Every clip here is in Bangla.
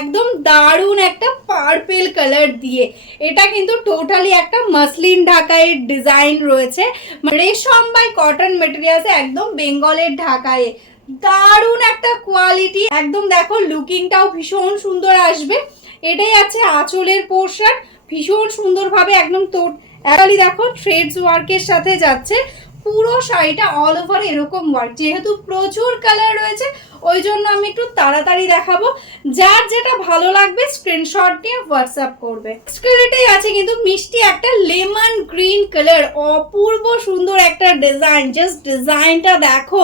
একদম দারুণ একটা পার্পল কালার দিয়ে। এটা কিন্তু টোটালি একটা মাসলিন ঢাকাইয়ের ডিজাইন রয়েছে, রেশম বাই কটন মেটেরিয়ালসে, একদম বেঙ্গলের ঢাকায়। দারুণ একটা কোয়ালিটি, একদম দেখো লুকিংটাও ভীষণ সুন্দর আসবে। এটাই আছে আঁচলের পোর্শন, ভীষণ সুন্দরভাবে একদম দেখো থ্রেডস ওয়ার্কের সাথে যাচ্ছে। পুরো শাড়িটা অল ওভার এরকম ওয়ার্ক, যেহেতু প্রচুর কালার রয়েছে ওই জন্য আমি একটু তাড়াতাড়ি দেখাবো। যার যেটা ভালো লাগবে স্ক্রিনশট নিয়ে হোয়াটসঅ্যাপ করবে। স্কার্টেই আছে কিন্তু মিষ্টি একটা লেমন গ্রিন কালার, অপূর্ব সুন্দর একটা ডিজাইন। জাস্ট ডিজাইনটা দেখো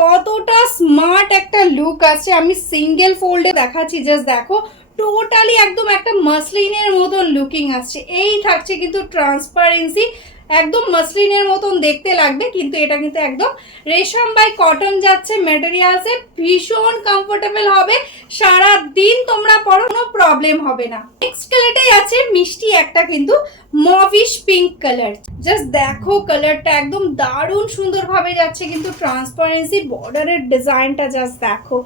কতটা স্মার্ট একটা লুক আছে। আমি সিঙ্গেল ফোল্ডে দেখাচ্ছি, জাস্ট দেখো টোটালি একদম একটা মাসলিনের মতন লুকিং আসছে। এই থাকছে কিন্তু ট্রান্সপারেন্সি, একদম মাসলিনের মতন দেখতে লাগবে, কিন্তু এটা কিন্তু একদম রেশম বাই কটন যাচ্ছে মেটেরিয়ালসে, ভীষণ কমফোর্টেবল হবে, সারা দিন তোমরা পরো কোনো প্রবলেম হবে না। নেক্সট কালারটাই আছে মিষ্টি একটা কিন্তু মভিশ পিঙ্ক কালার। জাস্ট দেখো কালারটা একদম দারুণ সুন্দরভাবে যাচ্ছে, কিন্তু ট্রান্সপারেন্সি, বর্ডারের ডিজাইনটা জাস্ট দেখো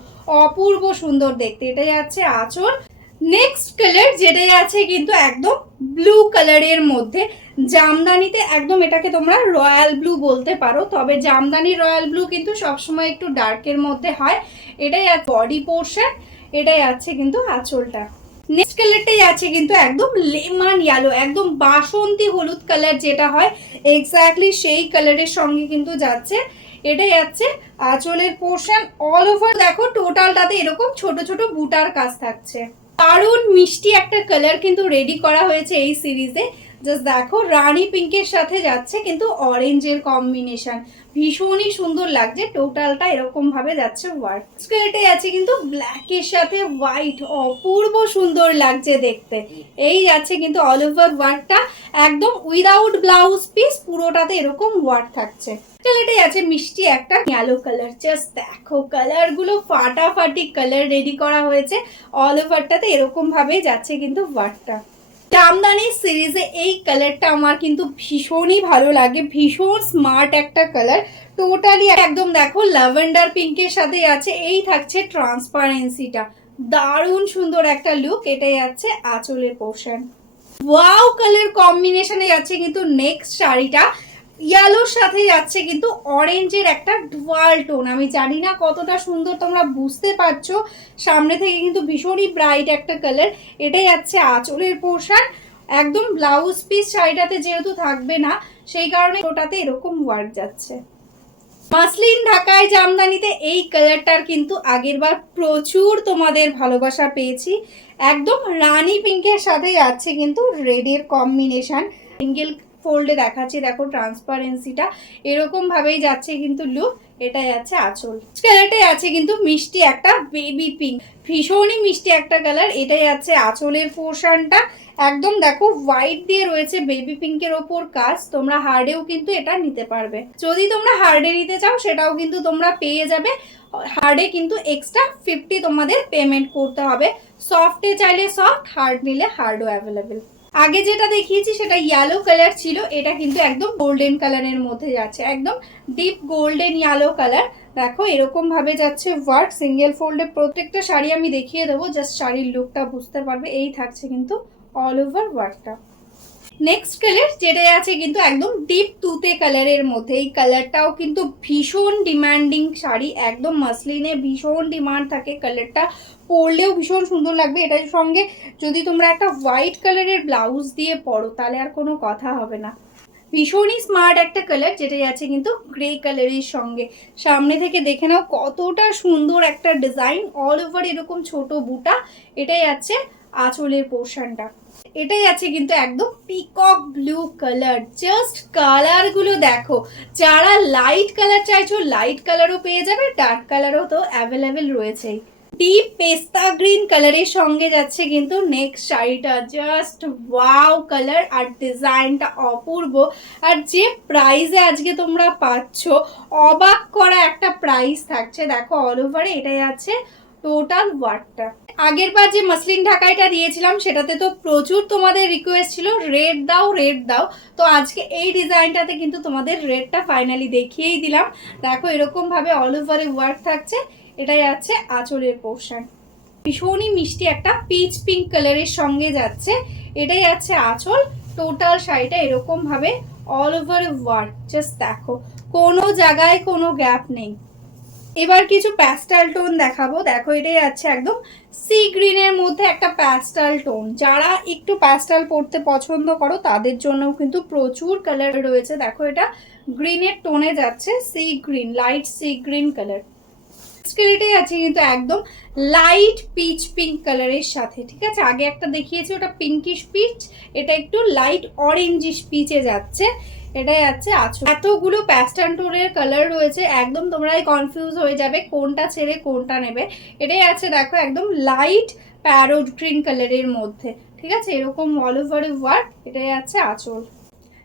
অপূর্ব সুন্দর দেখতে। এটা যাচ্ছে আঁচল। নেক্সট কালার যেটাই আছে কিন্তু একদম ব্লু কালারের মধ্যে, জামদানিতে একদম এটাকে তোমরা রয়্যাল ব্লু বলতে পারো, তবে জামদানি রয়্যাল ব্লু কিন্তু সবসময় একটু ডার্কের মধ্যে হয়। এটাই আছে বডি পোর্শন, এটাই আছে কিন্তু আঁচলটা। নেক্সট কালারটাই আছে কিন্তু একদম লেমন ইয়েলো, একদম বাসন্তী হলুদ কালার যেটা হয় এক্স্যাক্টলি সেই কালারের সঙ্গে কিন্তু যাচ্ছে। এটাই আছে আঁচলের পোর্শন। অল ওভার দেখো টোটালটাতে এরকম ছোট ছোট বুটার কাজ থাকছে। দারুণ মিষ্টি একটা কালার কিন্তু রেডি করা হয়েছে এই সিরিজে। জাস্ট দেখো রানী পিঙ্কের সাথে যাচ্ছে কিন্তু অরেঞ্জের কম্বিনেশন, ভীষণই সুন্দর লাগছে। টোটালটা এরকম ভাবে যাচ্ছে ওয়ার্ক। স্কার্টে আছে কিন্তু ব্ল্যাকের সাথে হোয়াইট, অপূর্ব সুন্দর লাগছে দেখতে। এই আছে কিন্তু অল ওভার ওয়ার্কটা, একদম উইদাউট ব্লাউজ পিস, পুরোটাতে এরকম ওয়ার্ক থাকছে। এটাই আছে মিষ্টি একটা ইয়েলো কালার। জাস্ট দেখো কালার গুলো ফাটাফাটি কালার রেডি করা হয়েছে, অল ওভারটাতে এরকম ভাবে যাচ্ছে কিন্তু ওয়ার্কটা। জামদানি সিরিজে এই কালারটা আমার কিন্তু ভীষণই ভালো লাগে, ভীষণ স্মার্ট একটা কালার। টোটালি একদম দেখো ল্যাভেন্ডার পিঙ্কের সাথে আছে। এই থাকছে ট্রান্সপারেন্সিটা, দারুণ সুন্দর একটা লুক। এটাই আছে আঁচলের পোর্শন। ওয়াও কালার কম্বিনেশনে যাচ্ছে কিন্তু নেক্সট শাড়িটা, ইয়েলোর সাথে যাচ্ছে কিন্তু অরেঞ্জের একটা ডুয়াল টোন। আমি জানি না কতটা সুন্দর তোমরা বুঝতে পারছো, সামনে থেকে কিন্তু ভীষণই ব্রাইট একটা কালার। এটাই যাচ্ছে আঁচলের পোর্শন। একদম ব্লাউজ পিস শাড়িটাতে যেহেতু থাকবে না, সেই কারণে ওটাতে এরকম ওয়ার্ক যাচ্ছে। মাসলিন ঢাকায় জামদানিতে এই কালারটার কিন্তু আগের বার প্রচুর তোমাদের ভালোবাসা পেয়েছি। একদম রানী পিঙ্কের সাথে যাচ্ছে কিন্তু রেডের কম্বিনেশন। সিঙ্গেল ফোল্ডে দেখাচ্ছি, দেখো ট্রান্সপারেন্সিটা এরকম ভাবেই যাচ্ছে কিন্তু লুক। এটা যাচ্ছে আঁচল। কালারটাই আছে কিন্তু মিষ্টি একটা বেবি পিঙ্ক, ভীষণই মিষ্টি একটা কালার। এটাই যাচ্ছে আঁচলের পোর্শনটা, একদম দেখো হোয়াইট দিয়ে রয়েছে বেবি পিঙ্কের ওপর কাজ। তোমরা হার্ডেও কিন্তু এটা নিতে পারবে, যদি তোমরা হার্ডে নিতে চাও সেটাও কিন্তু তোমরা পেয়ে যাবে। হার্ডে কিন্তু এক্সট্রা 50 তোমাদের পেমেন্ট করতে হবে। সফটে চাইলে সফট, হার্ড নিলে হার্ডও অ্যাভেলেবেল। আগে যেটা দেখিয়েছি সেটা ইয়েলো কালার ছিল, এটা কিন্তু একদম গোল্ডেন কালারের মধ্যে যাচ্ছে, একদম ডিপ গোল্ডেন ইয়েলো কালার। দেখো এরকম ভাবে যাচ্ছে ওয়ার্ক, সিঙ্গেল ফোল্ডে। প্রত্যেকটা শাড়ি আমি দেখিয়ে দেবো, জাস্ট শাড়ির লুকটা বুঝতে পারবে। এই থাকছে কিন্তু অল ওভার ওয়ার্কটা। নেক্সট কালার যেটা আছে কিন্তু একদম ডিপ তুতে কালারের মধ্যে, এই কালারটাও কিন্তু ভীষণ ডিমান্ডিং শাড়ি, একদম মাসলিনে ভীষণ ডিমান্ড থাকে। কালারটা পরলেও ভীষণ সুন্দর লাগবে। এটার সঙ্গে যদি তোমরা একটা হোয়াইট কালারের ব্লাউজ দিয়ে পরো তাহলে আর কোনো কথা হবে না। ভীষণই স্মার্ট একটা কালার, যেটা আছে কিন্তু গ্রে কালারের সঙ্গে। সামনে থেকে দেখে নাও কতটা সুন্দর একটা ডিজাইন, অল ওভার এরকম ছোট বুটা। এটাই আছে আঁচলের পোর্শনটা। এটাই আছে কিন্তু একদম peacock blue colour. Just colour গুলো দেখো, যারা লাইট কালার চাইছো লাইট কালারও পেয়ে যাবে, ডার্ক কালারও তো অ্যাভেলেবেল রয়েছেই। ডিপ পেস্তা গ্রিন কালারের সঙ্গে যাচ্ছে কিন্তু নেক্সট শাড়িটা। জাস্ট ওয়াও কালার, আর ডিজাইনটা অপূর্ব। আর যে প্রাইসে আজকে তোমরা পাচ্ছ, অবাক করা একটা প্রাইস থাকছে। দেখো অল ওভারে এটাই আছে টোটাল ওয়ার্কটা। আগের বার যে মাসলিন ঢাকাইটা দিয়েছিলাম সেটাতে তো প্রচুর তোমাদের রিকোয়েস্ট ছিল রেড দাও রেড দাও, তো আজকে এই ডিজাইনটাতে কিন্তু তোমাদের রেডটা ফাইনালি দেখিয়েই দিলাম। দেখো এরকম ভাবে অল ওভারে ওয়ার্ক থাকছে। এটাই আছে আঁচলের পোর্শন। ভীষণই মিষ্টি একটা পিচ পিঙ্ক কালারের সঙ্গে যাচ্ছে। এটাই আছে আঁচল। টোটাল শাড়িটা এরকম ভাবে অল ওভার ওয়ার্ক, জাস্ট দেখো কোনো জায়গায় কোনো গ্যাপ নেই। এবার কিছু প্যাস্টেল টোন দেখাবো। দেখো এটাই আছে একদম সি গ্রিনের মধ্যে একটা প্যাস্টেল টোন। যারা একটু প্যাস্টেল পরতে পছন্দ করো তাদের জন্যও কিন্তু প্রচুর কালার রয়েছে। দেখো এটা গ্রিনের টোনে যাচ্ছে, sea green, light sea green colour. এটাই আছে কিন্তু একদম লাইট পিচ পিঙ্ক কালারের সাথে, ঠিক আছে। আগে একটা দেখিয়েছি ওটা পিঙ্কিশ পিচ, এটা একটু লাইট অরেঞ্জিশ পিচে যাচ্ছে। এটাই আছে আছো। এতগুলো প্যাস্টেল টোনের কালার রয়েছে, একদম তোমরাই কনফিউজ হয়ে যাবে কোনটা ছেড়ে কোনটা নেবে। এটাই আছে দেখো একদম লাইট প্যারোট গ্রিন কালারের মধ্যে, ঠিক আছে, এরকম অল ওভার ওয়ার্ক। এটাই আছে আঁচল।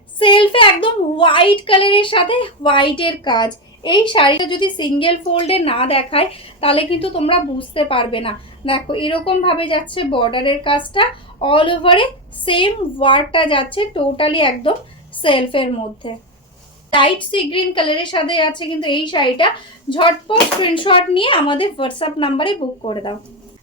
সেলফে একদম হোয়াইট কালারের সাথে হোয়াইটের কাজ। এই শাড়িটা যদি সিঙ্গেল ফোল্ডে না দেখায় তাহলে কিন্তু তোমরা বুঝতে পারবে না। দেখো এরকম ভাবে যাচ্ছে বর্ডারের কাজটা, অল ওভারে সেম ওয়ার্কটা যাচ্ছে টোটালি একদম সেলফের মধ্যে। লাইট সি গ্রিন কালারের সাথে আছে কিন্তু এই শাড়িটা। ঝটপট স্ক্রিনশট নিয়ে আমাদের হোয়াটসঅ্যাপ নাম্বারে বুক করে দাও।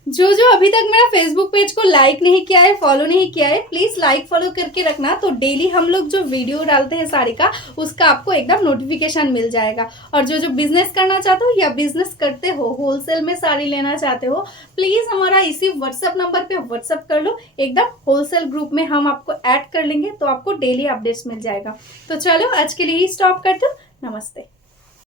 जो अभी तक मेरा फेसबुक पेज को लाइक नहीं किया है, फॉलो नहीं किया है, प्लीज लाइक फॉलो करके रखना। तो डेली हम लोग जो वीडियो डालते हैं साड़ी का, उसका आपको एकदम नोटिफिकेशन मिल जाएगा। और जो बिजनेस करना चाहते हो या बिजनेस करते हो, होलसेल में साड़ी लेना चाहते हो, प्लीज हमारा इसी व्हाट्सएप नंबर पे व्हाट्सएप कर लो। एकदम होलसेल ग्रुप में हम आपको ऐड कर लेंगे, तो आपको डेली अपडेट्स मिल जाएगा। तो चलो आज के लिए ही स्टॉप करते हो। नमस्ते।